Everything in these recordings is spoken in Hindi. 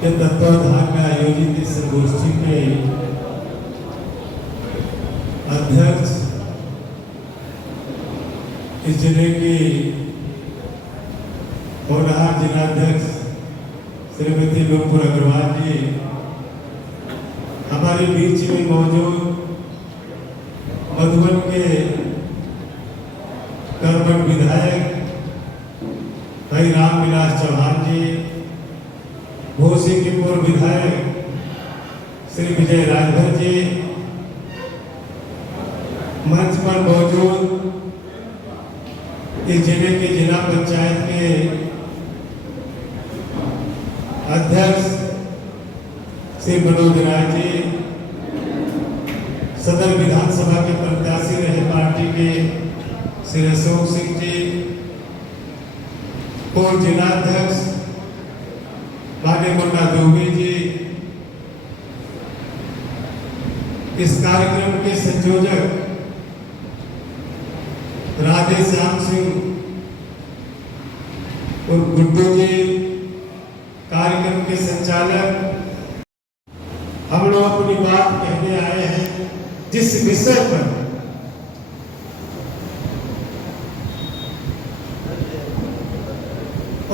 के तत्वाधान में आयोजित इस संगोष्ठी के अध्यक्ष इस जिले के होनहार जिलाध्यक्ष श्रीमती नुपुर अग्रवाल जी, हमारे बीच में मौजूद मधुबन के कर्मठ विधायक भाई रामविलास चौहान जी, घोसी के पूर्व विधायक श्री विजय राजभर जी, मंच पर मौजूद इस जिले के जिला पंचायत के अध्यक्ष श्री मनोज राय जी, सदर विधानसभा के प्रत्याशी रहे पार्टी के श्री अशोक सिंह जी, पूर्व जिलाध्यक्ष मान्य मुन्ना जोगी जी, इस कार्यक्रम के संयोजक राधे श्याम सिंह और गुड्डू जी, कार्यक्रम के संचालक, हम लोग अपनी बात कहने आए हैं जिस विषय पर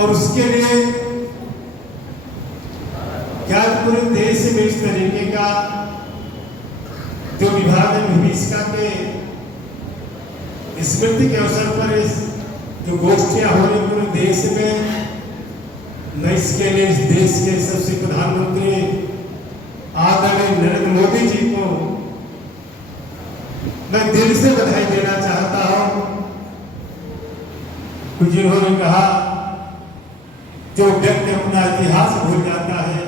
और उसके लिए क्या पूरे देश में इस तरीके का जो विभाजन विभीषिका के स्मृति के अवसर पर इस जो गोष्ठियां हो रही पूरे देश में, मैं इसके लिए इस देश के सबसे प्रधानमंत्री आदरणीय नरेंद्र मोदी जी को मैं दिल से बधाई देना चाहता हूं। जिन्होंने कहा जो व्यक्ति अपना इतिहास भूल जाता है,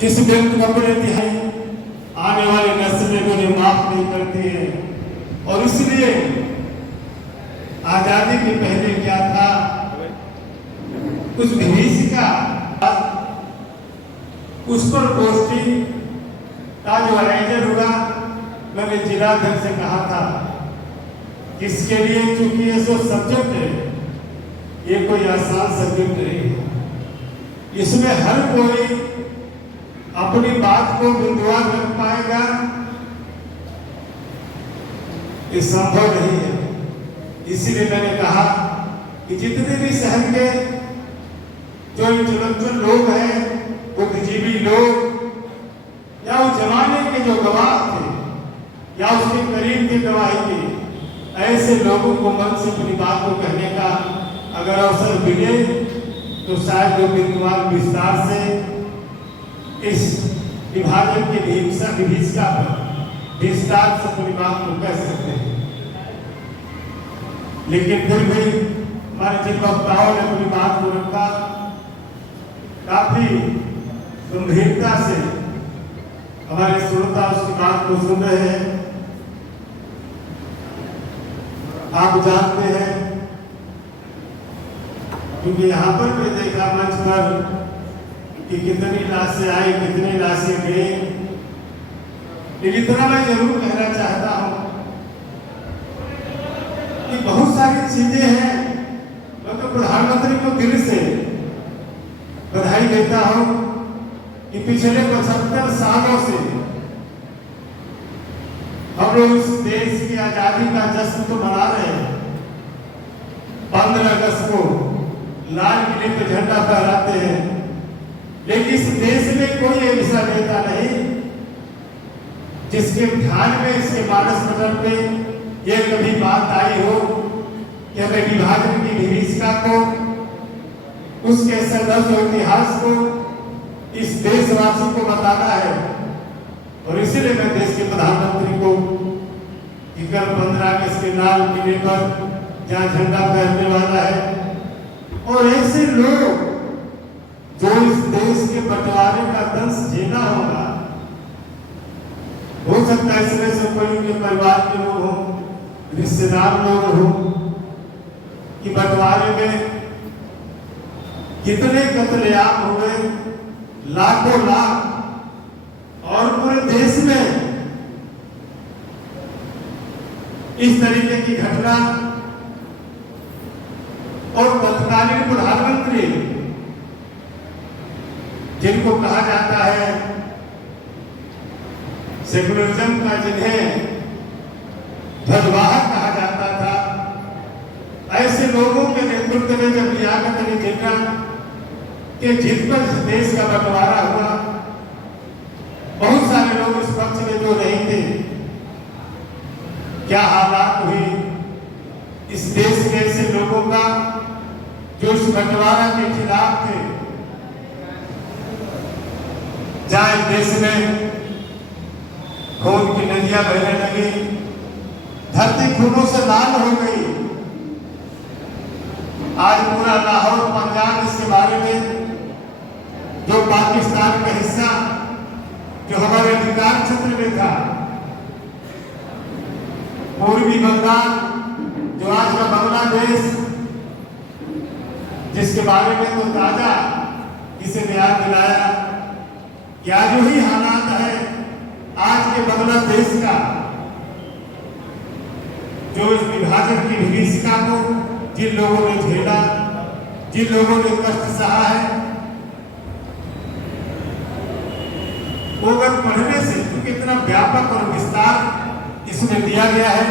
जिस व्यक्ति को अपने इतिहास आने वाली नस्लें को माफ नहीं करती है, और इसलिए आजादी के पहले क्या था, कुछ विभीषिका उस पर गोष्ठी का जो आयोजन हुआ, मैंने जिलाध्यक्ष से कहा था इसके लिए, चूंकि ये जो सब्जेक्ट है ये कोई आसान सब्जेक्ट नहीं है, इसमें हर कोई अपनी बात को बिंदुवार रख पाएगा, ये संभव नहीं है। इसीलिए मैंने कहा कि जितने भी शहर के जो इंटेलेक्चुअल लोग हैं, बुद्धिजीवी लोग, या उस जमाने के जो गवाह थे या उसके करीब की गवाही के, ऐसे लोगों को मन से अपनी बात को कहने का अगर अवसर मिले तो शायद वो बिंदुवार विस्तार से इस विभाजन की विभीषिका पर विस्तार से अपनी बात को कह सकते हैं। लेकिन फिर भी हमारे जिन वक्ताओं ने अपनी बात को रखा, काफी गंभीरता से हमारे श्रोता उसकी बात को सुन रहे हैं। आप जानते हैं, क्योंकि यहाँ पर भी देखा मंच पर कि कितनी लाशें आई, कितनी लाशें गई, लेकिन इतना मैं जरूर कहना चाहता हूं कि बहुत सारी चीजें हैं। मैं तो प्रधानमंत्री को दिल से बधाई देता हूं कि पिछले 75 सालों से हम लोग इस देश की आजादी का जश्न तो मना रहे हैं। 15 अगस्त को लाल किले पर झंडा फहराते हैं, लेकिन इस देश में कोई ऐसा नेता नहीं जिसके ध्यान में, इसके मानस पटल पे यह कभी बात आई हो कि हमें विभाजन की विभीषिका को, उसके संघर्ष और इतिहास को इस देशवासी को बताना है। और इसीलिए मैं देश के प्रधानमंत्री को कि कल 15 अगस्त के लाल किले पर जहाँ झंडा फहरने वाला है, और ऐसे लोग जो इस देश के बंटवारे का दंश झेला होगा, हो सकता है इसमें से कोई उनके परिवार के लोग हों, रिश्तेदार लोग हों, कि बंटवारे में कितने कत्लेआम हुए, लाखों लाख, और पूरे देश में इस तरीके की घटना, और तत्कालीन प्रधानमंत्री जिनको कहा जाता है सेकुलरिज्म का, जिन्हें ध्वजवाहक कहा जाता था, ऐसे लोगों के नेतृत्व में जब लियाकत अली जिन्ना के जिस पर इस देश का बंटवारा हुआ, बहुत सारे लोग इस पक्ष में जो नहीं थे, क्या हालात हुई इस देश के ऐसे लोगों का जो इस बंटवारा के खिलाफ थे। जहाँ इस देश में खून की नदियां बहने लगी, धरती खूनों से लाल हो गई। आज पूरा लाहौर पंजाब इसके बारे में, जो पाकिस्तान का हिस्सा जो हमारे अधिकार क्षेत्र में था, पूर्वी बंगाल जो आज का बांग्लादेश, जिसके बारे में तो ताजा किसी ने याद दिलाया कि आज वही हालात है आज के बांग्लादेश का, जो इस विभाजन की विभीषिका को जिन लोगों ने झेला, जिन लोगों ने कष्ट सहा है, वो अगर पढ़ने से, क्योंकि इतना व्यापक और विस्तार इसमें दिया गया है,